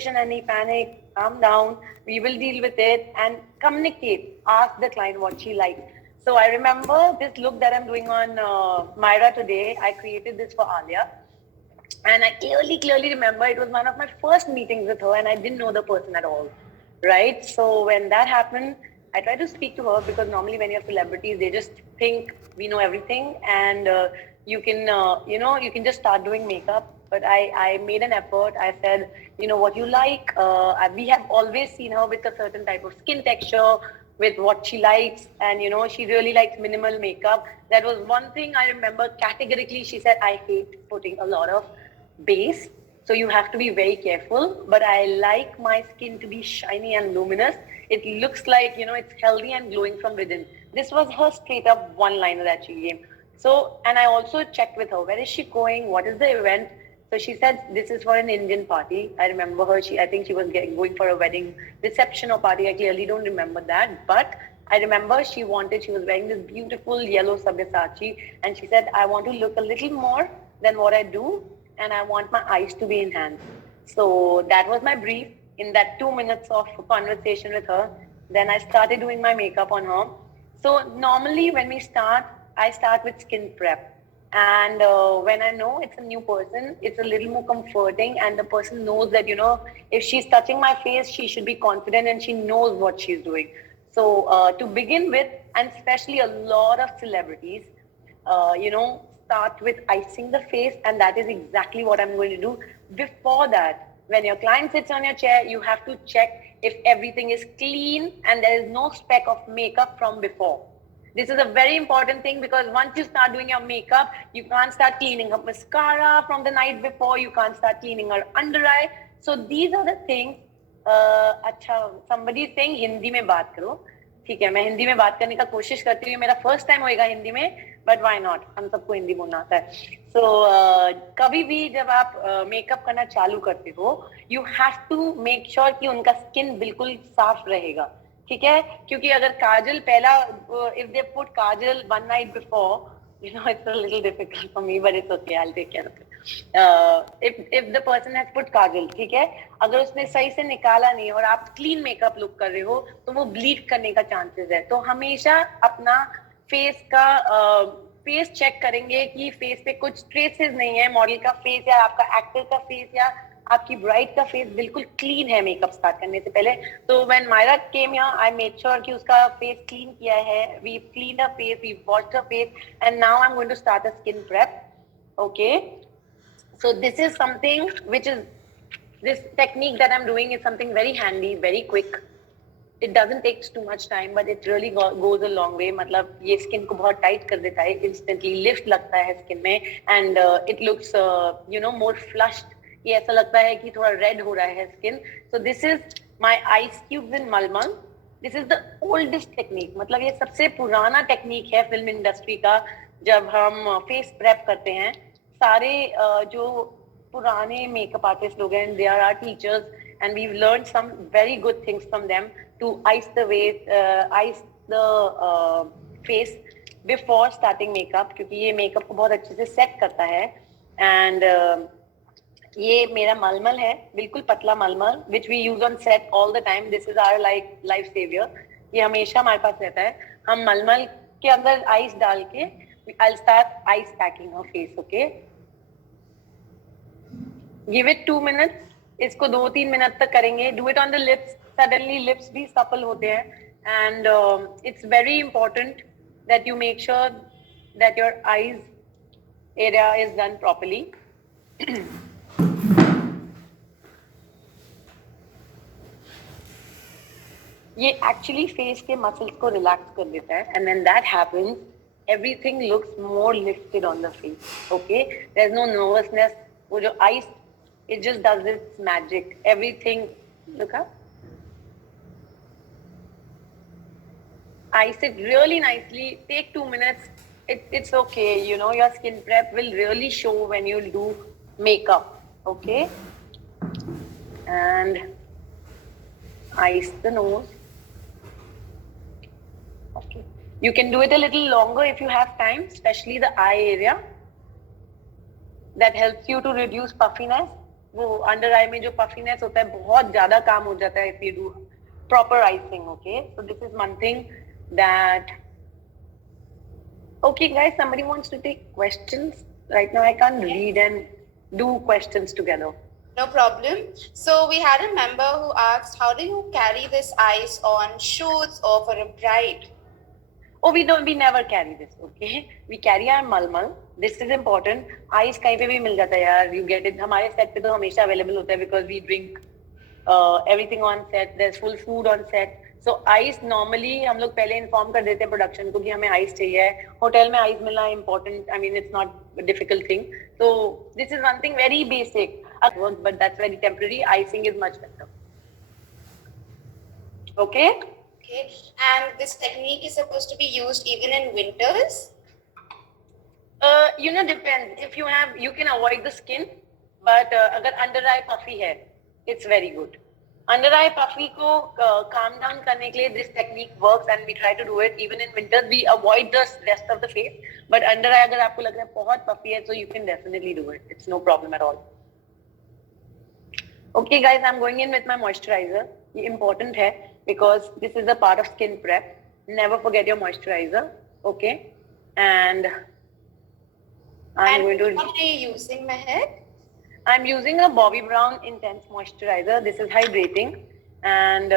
situation, any panic, calm down, we will deal with it and communicate, ask the client what she likes. So I remember this look that I'm doing on Myra today. I created this for Alia. And I clearly remember it was one of my first meetings with her and I didn't know the person at all, right? So when that happened, I tried to speak to her because normally when you're celebrities, they just think we know everything and you can just start doing makeup. But I made an effort. I said, what you like. We have always seen her with a certain type of skin texture, with what she likes. And, she really likes minimal makeup. That was one thing I remember categorically. She said, I hate putting a lot of base. So you have to be very careful. But I like my skin to be shiny and luminous. It looks like, it's healthy and glowing from within. This was her straight up one-liner that she gave. So, and I also checked with her, where is she going? What is the event? So she said, this is for an Indian party. I remember her. I think she was going for a wedding reception or party. I clearly don't remember that. But I remember she was wearing this beautiful yellow Sabyasachi. And she said, I want to look a little more than what I do. And I want my eyes to be enhanced. So that was my brief. In that 2 minutes of conversation with her, then I started doing my makeup on her. So normally when I start with skin prep. And when I know it's a new person, it's a little more comforting and the person knows that, if she's touching my face, she should be confident and she knows what she's doing. So to begin with, and especially a lot of celebrities, start with icing the face, and that is exactly what I'm going to do. Before that, when your client sits on your chair, you have to check if everything is clean and there is no speck of makeup from before. This is a very important thing because once you start doing your makeup, you can't start cleaning her mascara from the night before. You can't start cleaning her under eye. So these are the things. Somebody is saying Hindi में बात करो. ठीक है, मैं हिंदी में बात करने का कोशिश करती हूँ. मेरा फर्स्ट टाइम होएगा हिंदी में, बट व्हाई नॉट, हम सबको हिंदी बोलना आता है. सो कभी भी जब आप मेकअप करना चालू करते हो, you have to make sure कि उनका स्किन बिल्कुल साफ रहेगा. ठीक है, क्योंकि अगर काजल पहला, if they put Kajal one night before, it's a little difficult for me, but it's okay, I'll take care of it. If the person has put काजल, ठीक है, अगर उसने सही से निकाला नहीं और आप क्लीन मेकअप लुक कर रहे हो, तो वो ब्लीड करने का चांसेस है. तो हमेशा अपना फेस चेक करेंगे कि फेस पे कुछ ट्रेसेस नहीं है, मॉडल का फेस या आपका एक्टर का फेस या आपकी ब्राइड का फेस बिल्कुल क्लीन है मेकअप स्टार्ट करने से पहले. तो when Myra came here, I made sure कि उसका फेस क्लीन किया है. We clean her face, we washed her face, and now I am going to start a skin prep. Okay, so this is something which is, this technique that I'm doing is something very handy, very quick. It doesn't take too much time, but it really goes a long way. मतलब ये skin को बहुत tight कर देता है, instantly lift लगता है skin में, and it looks more flushed. ये ऐसा लगता है कि थोड़ा रेड हो रहा है skin. So this is my ice cubes in malmal. This is the oldest technique. मतलब ये सबसे पुराना टेक्निक है फिल्म इंडस्ट्री का. जब हम फेस प्रेप करते हैं, सारे जो पुराने मेकअप आर्टिस्ट लोग हैं, they are our teachers, and we've learned some very good things from them to ice the face before starting makeup, क्योंकि ये मेकअप को बहुत अच्छे से सेट करता है. And ये मेरा मलमल है, बिल्कुल पतला मलमल, which we use on set all the time. This is our life savior. ये हमेशा हमारे पास रहता है. हम मलमल के अंदर आइस डाल के, I'll start ice packing her face. Okay, give it 2 minutes. इसको 2-3 मिनट तक करेंगे. Do it on the lips. Suddenly lips भी supple होते हैं. And it's very important that you make sure that your eyes area is done properly. ये actually face के muscles को relax कर देता है, and when that happens, everything looks more lifted on the face. Okay, there's no nervousness. वो जो ice, it just does its magic. Everything, look up. Ice it really nicely. Take 2 minutes. It's okay. Your skin prep will really show when you do makeup. Okay, and ice the nose. Okay, you can do it a little longer if you have time, especially the eye area. That helps you to reduce puffiness. वो under आई में जो puffiness होता है बहुत ज्यादा काम हो जाता है if you do proper icing. Okay, so this is one thing that. Okay, guys, somebody wants to take questions. Right now, I can't read and do questions together. No problem. So we had a member who asked, how do you carry this ice on shoots or for a bride? Oh, we never carry this, okay? We carry our malmal. This is important. Ice कहीं पे भी मिल जाता है यार. You get it. हमारे set पे तो हमेशा available होता है because we drink everything on set. There's full food on set. So ice normally हम लोग पहले inform कर देते हैं production को कि हमें ice चाहिए है. Hotel में ice मिलना important. I mean, it's not a difficult thing. So this is one thing very basic. But that's very temporary. Icing is much better. Okay? Okay. And this technique is supposed to be used even in winters? Depends. If you can avoid the skin, but अगर under eye puffy है, it's very good. Under eye puffy को calm down करने के लिए this technique works and we try to do it even in winters. We avoid the rest of the face, but under eye अगर आपको लग रहा है बहुत puffy है, so you can definitely do it. It's no problem at all. Okay, guys, I'm going in with my moisturizer. ये important है because this is a part of skin prep. Never forget your moisturizer. Okay, and I'm going to. What are you using, Mahek? I'm using a Bobbi Brown Intense Moisturizer. This is hydrating, and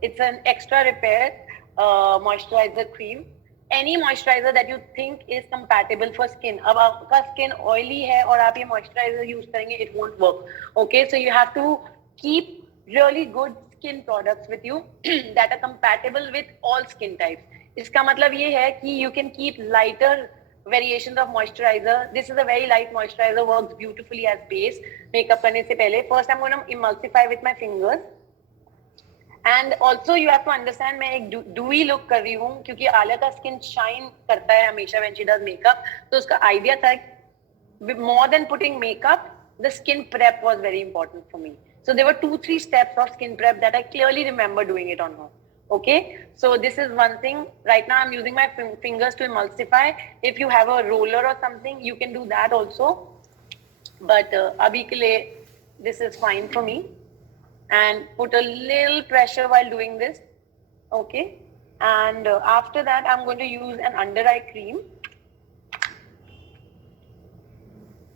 it's an extra repair moisturizer cream. Any moisturizer that you think is compatible for skin. अब आपका skin oily है और आप ये moisturizer use करेंगे, it won't work. Okay, so you have to keep really good skin products with you that are compatible with all skin types. इसका मतलब ये है कि you can keep lighter variations of moisturizer. This is a very light moisturizer, works beautifully as base. Makeup करने से पहले, first I'm going to emulsify with my fingers. And also you have to understand मैं एक dewy look कर रही हूँ क्योंकि आलिया का skin shine करता है हमेशा when she does makeup. तो उसका idea था more than putting makeup, the skin prep was very important for me. So there were 2-3 steps of skin prep that I clearly remember doing it on her. Okay, so this is one thing. Right now I'm using my fingers to emulsify. If you have a roller or something, you can do that also. But abhi ke liye, this is fine for me. And put a little pressure while doing this. Okay, and after that I'm going to use an under eye cream.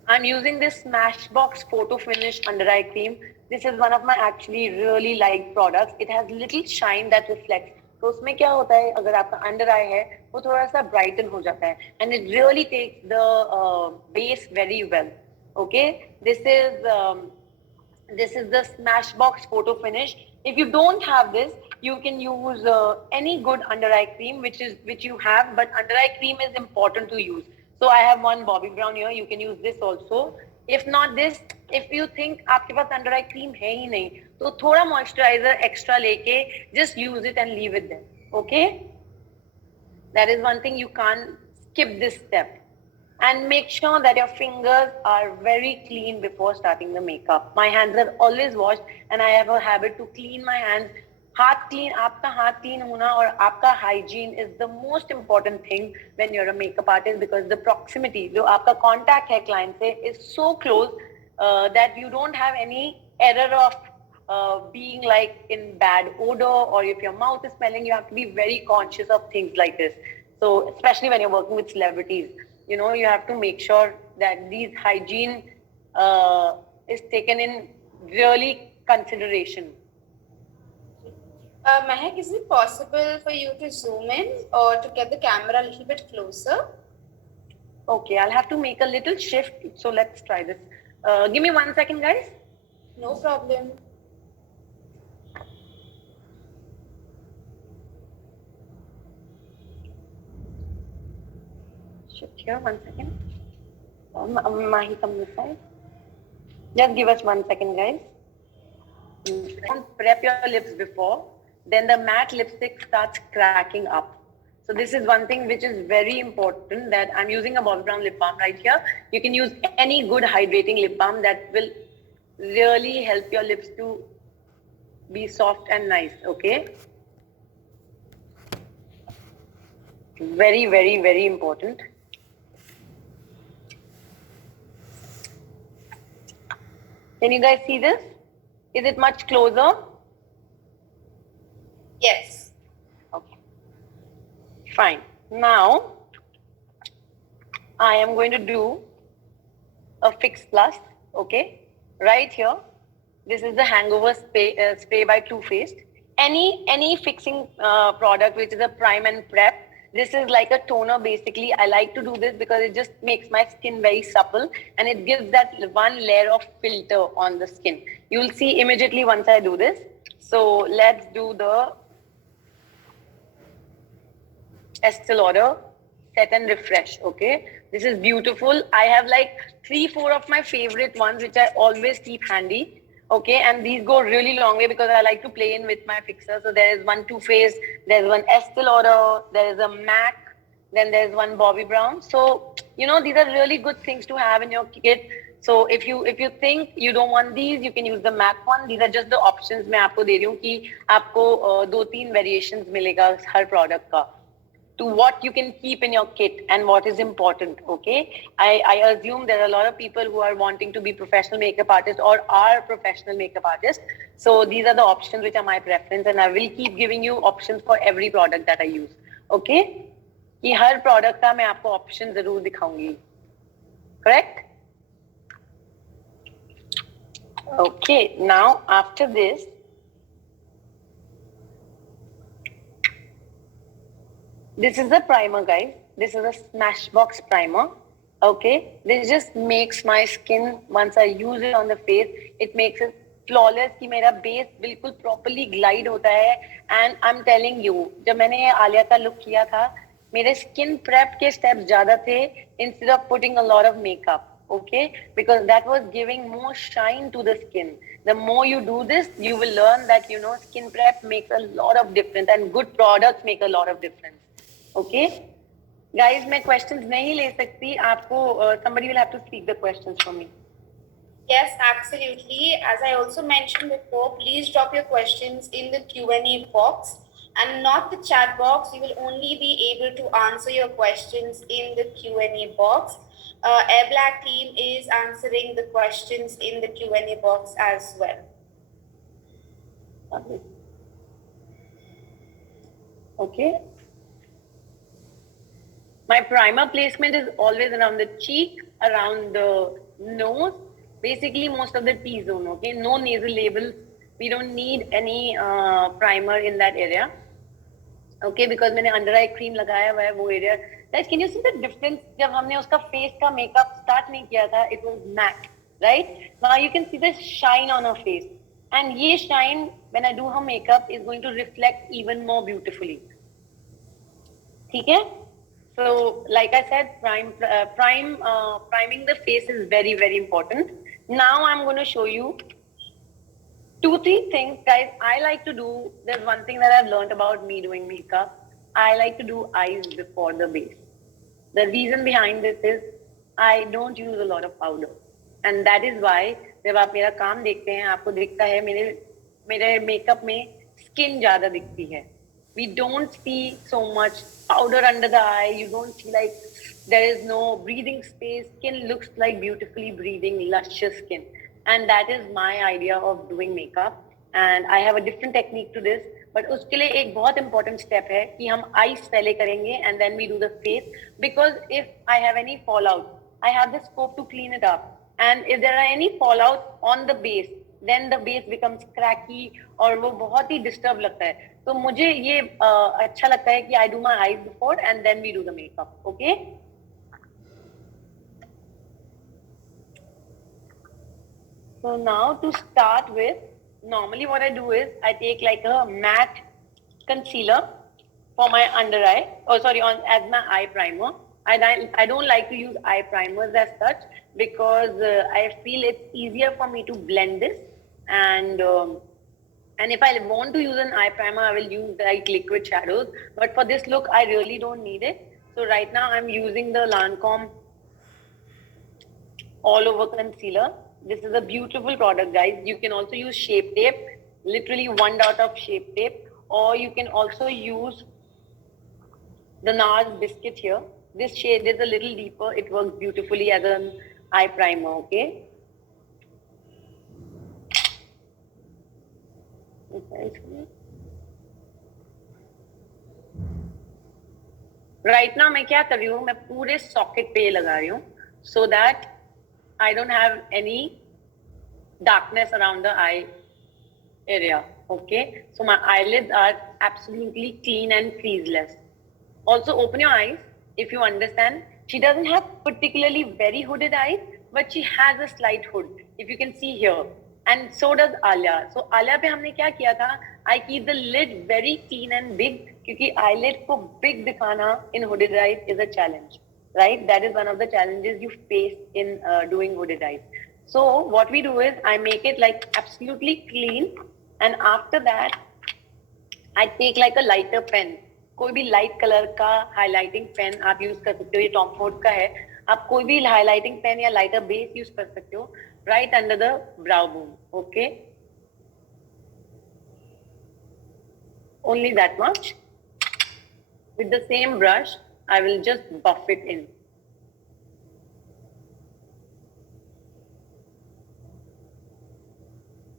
I'm using this Smashbox Photo Finish under eye cream. This is one of my actually really liked products. It has little shine that reflects. तो उसमें क्या होता है अगर आपका under आई है वो थोड़ा सा ब्राइटन हो जाता है and it really takes the base very well. Okay, this is the Smashbox Photo Finish. If you don't have this, you can use any good under eye cream which you have, but under eye cream is important to use. So I have one Bobbi Brown here. You can use this also. If not this, if you think आपके पास under eye cream है ही नहीं, तो थोड़ा moisturizer extra लेके just use it and leave it there. Okay? That is one thing, you can't skip this step. And make sure that your fingers are very clean before starting the makeup. My hands are always washed and I have a habit to clean my hands. हाथ clean, आपका हाथ clean होना और आपका hygiene is the most important thing when you're a makeup artist because the proximity, जो आपका contact है client से is so close that you don't have any error of being like in bad odor or if your mouth is smelling, you have to be very conscious of things like this. So especially when you're working with celebrities, you know, you have to make sure that these hygiene is taken in really consideration. Mahek, is it possible for you to zoom in or to get the camera a little bit closer? Okay, I'll have to make a little shift. So let's try this. Give me 1 second, guys. No problem. Shift here, 1 second. Mahi, come this side. Just give us 1 second, guys. Don't prep your lips before. Then the matte lipstick starts cracking up. So this is one thing which is very important that I'm using a Bobbi Brown lip balm right here. You can use any good hydrating lip balm that will really help your lips to be soft and nice, okay? Very, very, very important. Can you guys see this? Is it much closer? Yes. Okay. Fine. Now, I am going to do a Fix Plus, okay? Right here. This is the Hangover Spray by Too Faced. Any fixing product which is a prime and prep, this is like a toner basically. I like to do this because it just makes my skin very supple and it gives that one layer of filter on the skin. You'll see immediately once I do this. So let's do the Estee Lauder Set and Refresh. Okay, this is beautiful. I have like 3-4 of my favorite ones which I always keep handy. Okay, and these go really long way because I like to play in with my fixer. So there is one Too Faced, there's one Estee Lauder, there is a Mac, then there's one Bobbi Brown. So you know these are really good things to have in your kit. So if you think you don't want these, you can use the Mac one. These are just the options मैं आपको दे रही हूँ कि आपको 2-3 variations मिलेगा हर product का. To what you can keep in your kit and what is important, okay? I assume there are a lot of people who are wanting to be professional makeup artists or are professional makeup artists. So these are the options which are my preference and I will keep giving you options for every product that I use, okay? कि हर product का मैं आपको option जरूर दिखाऊंगी, correct? Okay, now after this, this is a primer, guys. This is a Smashbox primer. Okay, this just makes my skin, once I use it on the face, it makes it flawless कि मेरा base बिल्कुल properly glide होता है. And I'm telling you, जब मैंने ये आलिया का look किया था, मेरे skin prep के steps ज़्यादा थे instead of putting a lot of makeup. Okay, because that was giving more shine to the skin. The more you do this, you will learn that you know skin prep makes a lot of difference and good products make a lot of difference. Okay, guys, मैं questions नहीं ले सकती आपको. Somebody will have to speak the questions for me. Yes, absolutely. As I also mentioned before, please drop your questions in the Q&A box and not the chat box. You will only be able to answer your questions in the Q&A box. Air Black team is answering the questions in the Q&A box as well. Okay. My primer placement is always around the cheek, around the nose, basically most of the T-zone, okay? No nasal labels. We don't need any primer in that area. Okay, because मैंने under eye cream लगाया हुआ है वो area. Guys, can you see the difference? जब हमने उसका face का makeup start नहीं किया था, it was matte, right? Now you can see the shine on her face. And ये shine, when I do her makeup, is going to reflect even more beautifully. ठीक है? So, like I said, priming the face is very, very important. Now I'm going to show you 2-3 things, guys. I like to do, there's one thing that I've learned about me doing makeup. I like to do eyes before the base. The reason behind this is I don't use a lot of powder. And that is why जब आप मेरा काम देखते हैं आपको दिखता है मेरे मेकअप में स्किन ज़्यादा दिखती है. We don't see so much powder under the eye. You don't see like there is no breathing space. Skin looks like beautifully breathing, luscious skin. And that is my idea of doing makeup. And I have a different technique to this. But उसके लिए एक बहुत important step है कि हम eyes पहले करेंगे and then we do the face. Because if I have any fallout, I have the scope to clean it up. And if there are any fallout on the base, then the base becomes cracky और वो बहुत ही disturb लगता है. तो मुझे ये अच्छा लगता है कि I do my eyes before and then we do the makeup. Okay? So now to start with, normally what I do is I take like a matte concealer for my under eye. Oh, sorry, as my eye primer. I don't like to use eye primers as such because I feel it's easier for me to blend this. And if I want to use an eye primer, I will use like liquid shadows. But for this look, I really don't need it. So right now I'm using the Lancome all over concealer. This is a beautiful product, guys. You can also use Shape Tape, literally 1 dot of Shape Tape, or you can also use the NARS biscuit here. This shade is a little deeper. It works beautifully as an eye primer, okay? Right now मैं क्या कर रही हूँ, मैं पूरे socket पे लगा रही हूँ, so that I don't have any darkness around the eye area. Okay, so my eyelids are absolutely clean and creaseless. Also, open your eyes if you understand. She doesn't have particularly very hooded eyes, but she has a slight hood, if you can see here. And so does Alia. So Alia पे हमने क्या किया था? I keep the lid very clean and big क्योंकि eyelid को big दिखाना in hooded eyes is a challenge, right? That is one of the challenges you face in doing hooded eyes. So what we do is I make it like absolutely clean, and after that I take like a lighter pen. कोई भी light colour का highlighting pen आप use कर सकते हो, ये Tom Ford का है, आप कोई भी हाइलाइटिंग पेन या लाइटर बेस यूज कर सकते हो, right under the brow bone. Okay, only that much. With the same brush I will just buff it in.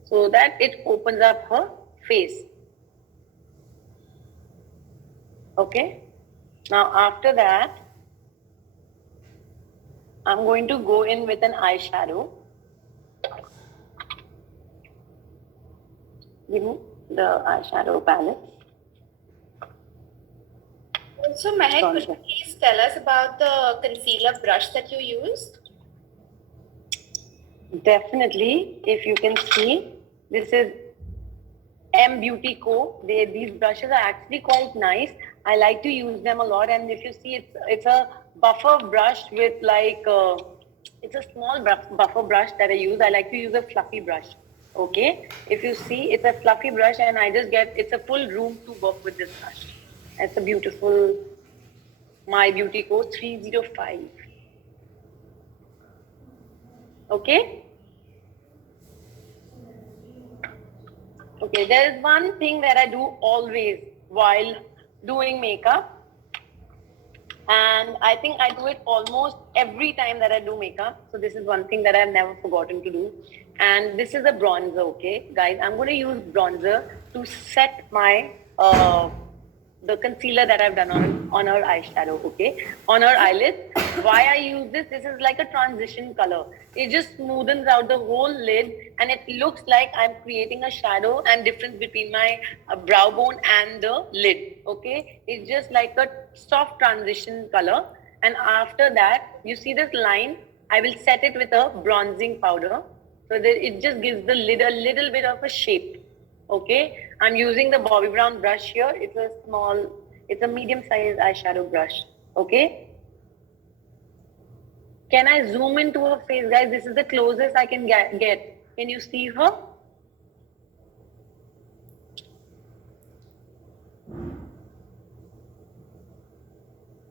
So that it opens up her face. Okay, now after that I'm going to go in with an eyeshadow. Give me the eyeshadow palette. Also, Mahek, could you please tell us about the concealer brush that you used? Definitely, if you can see, this is M Beauty Co. These brushes are actually quite nice. I like to use them a lot, and if you see, it's a buffer brush with like it's a small buffer brush that I use. I like to use a fluffy brush. Okay, if you see, it's a fluffy brush, and I just get it's a full room to work with this brush. It's a beautiful My Beauty Co. 305. Okay. Okay, there is one thing that I do always while doing makeup, and I think I do it almost every time that I do makeup. So this is one thing that I've never forgotten to do, and this is a bronzer. Okay, guys, I'm going to use bronzer to set my the concealer that I've done on her eyeshadow. Okay, on her eyelids. Why I use this? This is like a transition color. It just smoothens out the whole lid, and it looks like I'm creating a shadow and difference between my brow bone and the lid. Okay, it's just like a soft transition color. And after that, you see this line, I will set it with a bronzing powder, so that it just gives the lid a little bit of a shape. Okay, I'm using the Bobbi Brown brush here. It's a medium sized eyeshadow brush. Okay, can I zoom into her face, guys? This is the closest I can get. Can you see her?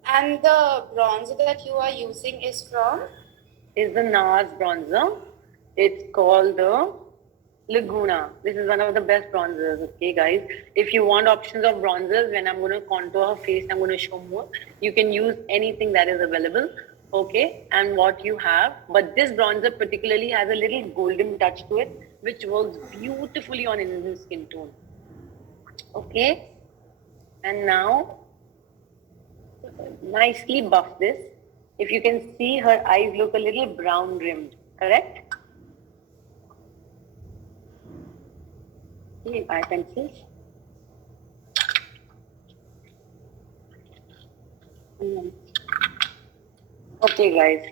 And the bronzer that you are using is from? Is the NARS bronzer. It's called the Laguna. This is one of the best bronzers. Okay, guys. If you want options of bronzers, when I'm going to contour her face, I'm going to show more. You can use anything that is available. Okay, and what you have. But this bronzer particularly has a little golden touch to it, which works beautifully on Indian skin tone. Okay, and now nicely buff this. If you can see, her eyes look a little brown rimmed, correct? Okay, eye pencils. Okay, guys.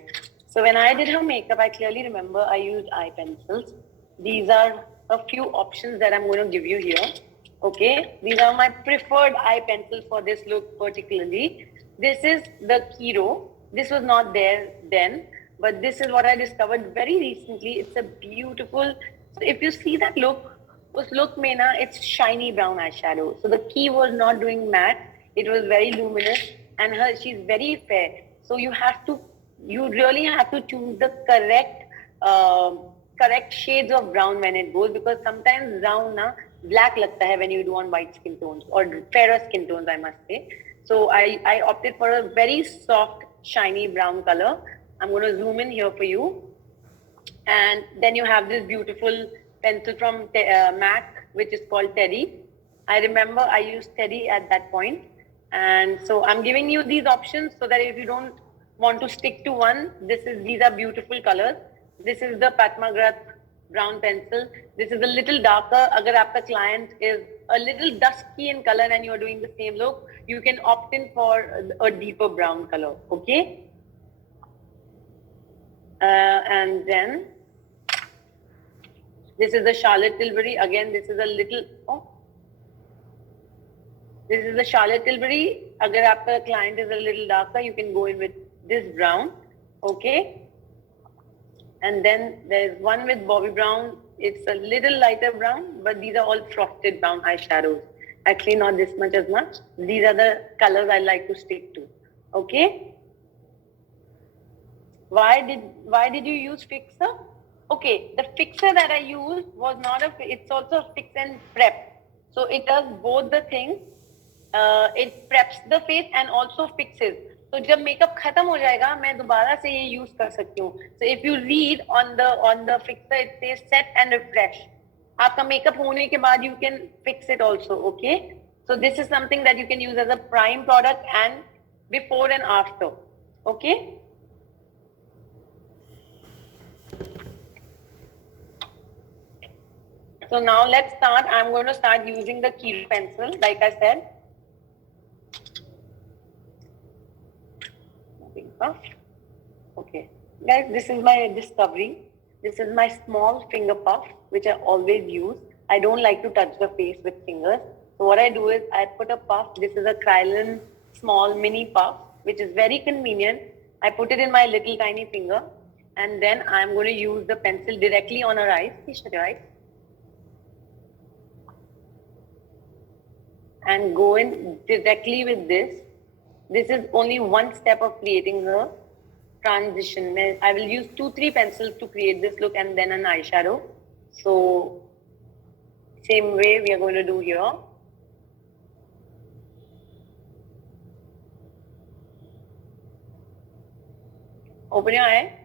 So when I did her makeup, I clearly remember I used eye pencils. These are a few options that I'm going to give you here. Okay, these are my preferred eye pencils for this look particularly. This is the Kiro. This was not there then, but this is what I discovered very recently. It's a beautiful, so if you see that look, it's shiny brown eyeshadow. So the key was not doing matte. It was very luminous, and she's very fair. So you really have to choose the correct shades of brown when it goes, because sometimes brown black lagta hai when you do on white skin tones or fairer skin tones, I must say. So I opted for a very soft, shiny brown color. I'm going to zoom in here for you. And then you have this beautiful pencil from MAC. which is called Teddy. I remember I used Teddy at that point. And so I'm giving you these options so that if you don't want to stick to one, these are beautiful colors. This is the Patmagrat brown pencil. This is a little darker. Agar aapka client is a little dusky in color and you're doing the same look, you can opt in for a deeper brown color, okay? And then this is the Charlotte Tilbury. Again, this is a little, this is the Charlotte Tilbury. Agar aapka client is a little darker, you can go in with this brown, okay? And then there's one with Bobby Brown. It's a little lighter brown, but these are all frosted brown eyeshadows. Actually, not this much as much. These are the colors I like to stick to, okay? Why did you use fixer? Okay, the fixer that I used was not it's also a fix and prep. So it does both the things. It preps the face and also fixes. So जब makeup खत्म हो जाएगा, मैं दोबारा से ये use कर सकती हूँ. So if you read on the fixer, it says set and refresh. आपका makeup होने के बाद you can fix it also, okay? So this is something that you can use as a prime product and before and after, okay? So now let's start. I'm going to start using the key pencil, like I said. Okay, guys, this is my discovery. This is my small finger puff, which I always use. I don't like to touch the face with fingers. So what I do is I put a puff. This is a Krylon small mini puff, which is very convenient. I put it in my little tiny finger, and then I'm going to use the pencil directly on her eyes. Please shut your eyes. And go in directly with this. This is only one step of creating the transition. I will use 2-3 pencils to create this look and then an eyeshadow. So same way we are going to do here. Open your eye.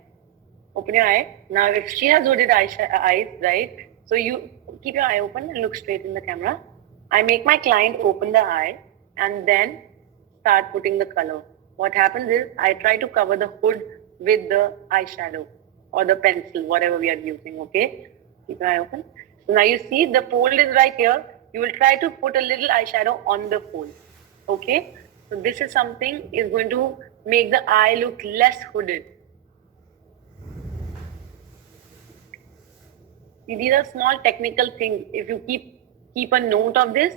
Open your eye. Now if she has hooded eyes, right? So you keep your eye open and look straight in the camera. I make my client open the eye and then start putting the color. What happens is I try to cover the hood with the eyeshadow or the pencil, whatever we are using, okay? Keep your eye open. So now you see the fold is right here. You will try to put a little eyeshadow on the fold, okay? So this is something is going to make the eye look less hooded. See, these are small technical things. If you keep a note of this,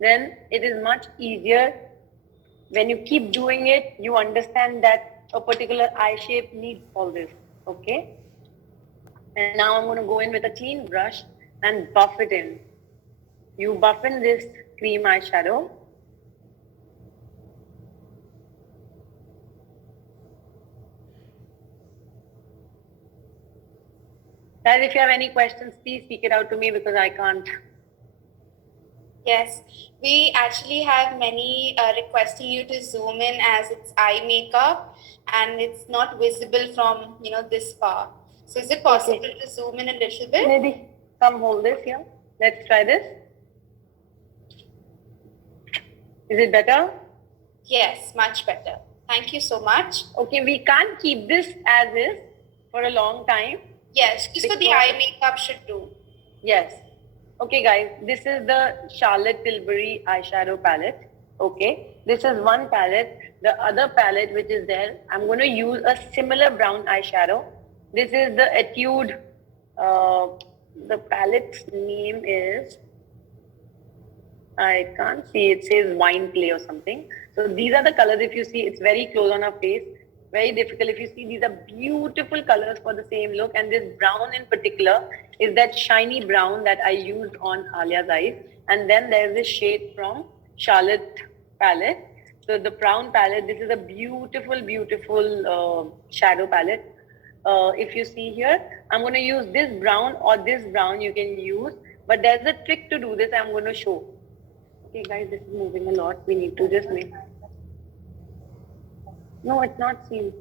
then it is much easier. When you keep doing it, you understand that a particular eye shape needs all this, okay? And now I'm going to go in with a clean brush and buff it in. You buff in this cream eyeshadow. Guys, if you have any questions, please speak it out to me because I can't. Yes, we actually have many requesting you to zoom in as it's eye makeup and it's not visible from, this far. So is it possible to zoom in a little bit? Maybe. Come hold this here. Let's try this. Is it better? Yes, much better. Thank you so much. Okay, we can't keep this as is for a long time. Yes, just for the eye makeup should do. Yes. Okay, guys, this is the Charlotte Tilbury eyeshadow palette. Okay, this is one palette. The other palette which is there, I'm going to use a similar brown eyeshadow. This is the Etude. The palette's name is, I can't see, it says wine clay or something. So these are the colors. If you see, it's very close on her face. Very difficult. If you see, these are beautiful colors for the same look. And this brown in particular is that shiny brown that I used on Alia's eyes. And then there's this shade from Charlotte palette. So the brown palette, this is a beautiful, beautiful shadow palette. If you see here, I'm going to use this brown or this brown you can use. But there's a trick to do this I'm going to show. Okay, guys, this is moving a lot. We need to just make... No, it's not seen.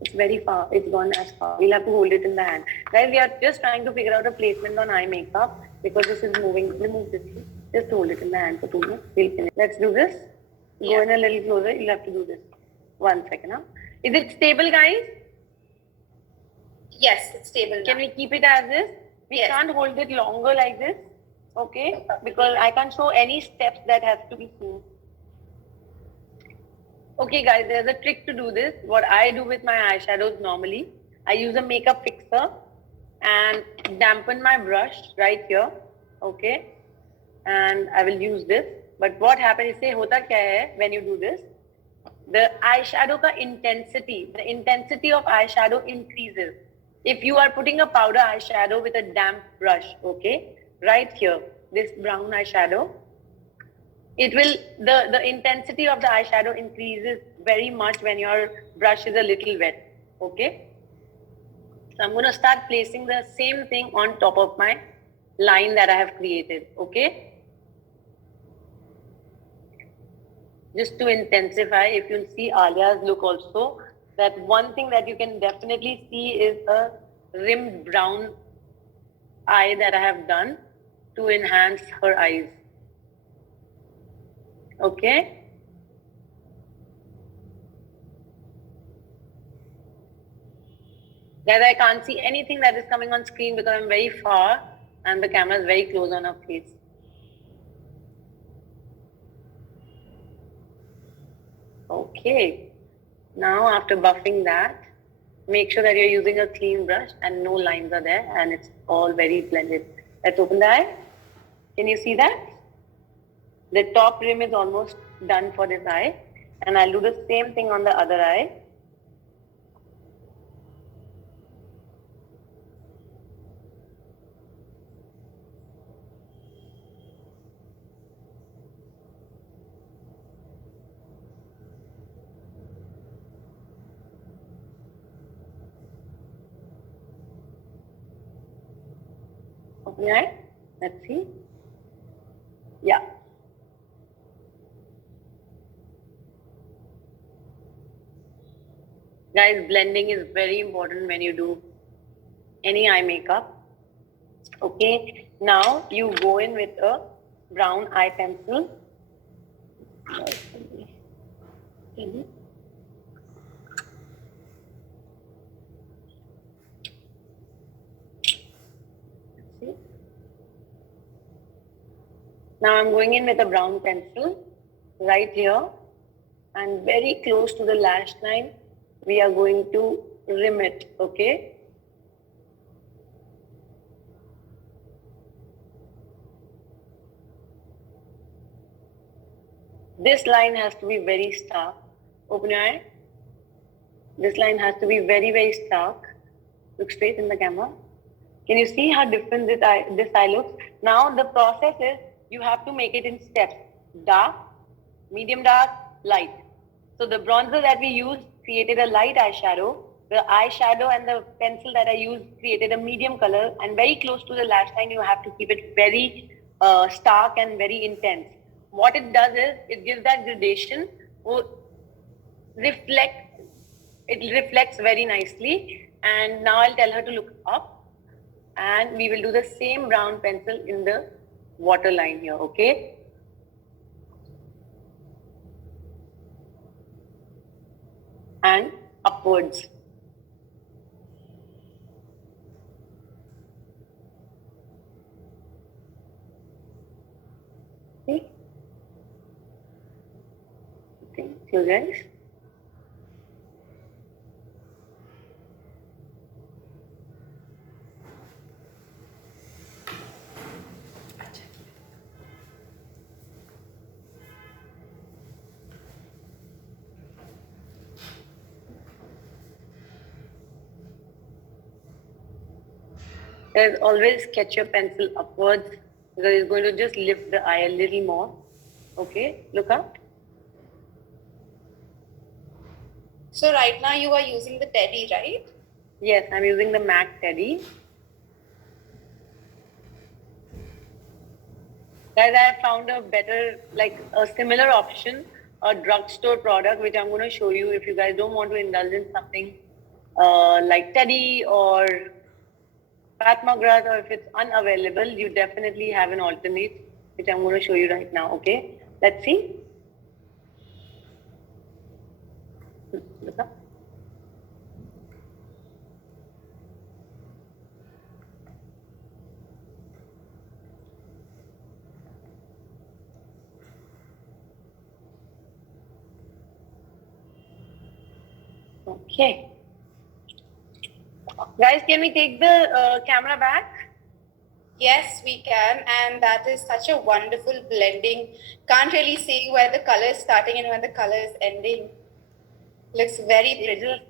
It's very far. It's gone as far. We'll have to hold it in the hand. Guys, we are just trying to figure out a placement on eye makeup because this is moving. Remove this. Just hold it in the hand for 2 minutes. We'll finish. Let's do this. Go in a little closer. You'll have to do this. 1 second. Huh? Is it stable, guys? Yes, it's stable. Can we keep it as this? We can't hold it longer like this. Okay? Because I can't show any steps that has to be seen. Okay guys, there's a trick to do this. What I do with my eyeshadows normally, I use a makeup fixer and dampen my brush right here. Okay? And I will use this. But what happens is, hota kya hai when you do this? The eyeshadow ka intensity, the intensity of eyeshadow increases. If you are putting a powder eyeshadow with a damp brush, okay, right here, this brown eyeshadow, it will, the intensity of the eyeshadow increases very much when your brush is a little wet, okay? So I'm going to start placing the same thing on top of my line that I have created, okay? Just to intensify, if you'll see Alia's look also, that one thing that you can definitely see is a rimmed brown eye that I have done to enhance her eyes. Okay? Guys, I can't see anything that is coming on screen because I'm very far and the camera is very close on her face. Okay. Now, after buffing that, make sure that you're using a clean brush and no lines are there and it's all very blended. Let's open the eye. Can you see that? The top rim is almost done for this eye. And I'll do the same thing on the other eye. Open your eye. Let's see. Yeah. Guys, blending is very important when you do any eye makeup. Okay, now you go in with a brown eye pencil. Now I'm going in with a brown pencil right here and very close to the lash line. We are going to rim it, okay? This line has to be very stark. Open your eye. This line has to be very, very stark. Look straight in the camera. Can you see how different this eye looks? Now the process is you have to make it in steps. Dark, medium dark, light. So the bronzer that we used created a light eyeshadow. The eyeshadow and the pencil that I used created a medium color, and very close to the lash line you have to keep it very stark and very intense. What it does is it gives that gradation, it reflects very nicely. And now I'll tell her to look up and we will do the same brown pencil in the waterline here, okay? And upwards. See? Okay, close your eyes. Guys, always sketch your pencil upwards because it's going to just lift the eye a little more. Okay, look up. So right now you are using the teddy, right? Yes, I'm using the MAC teddy. Guys, I have found a better, like a similar option, a drugstore product, which I'm going to show you if you guys don't want to indulge in something like Teddy or Patmagrat, or if it's unavailable, you definitely have an alternate, which I'm going to show you right now. Okay, let's see. Look up. Okay. Guys, can we take the camera back? Yes, we can, and that is such a wonderful blending. Can't really see where the color is starting and where the color is ending. Looks very pretty.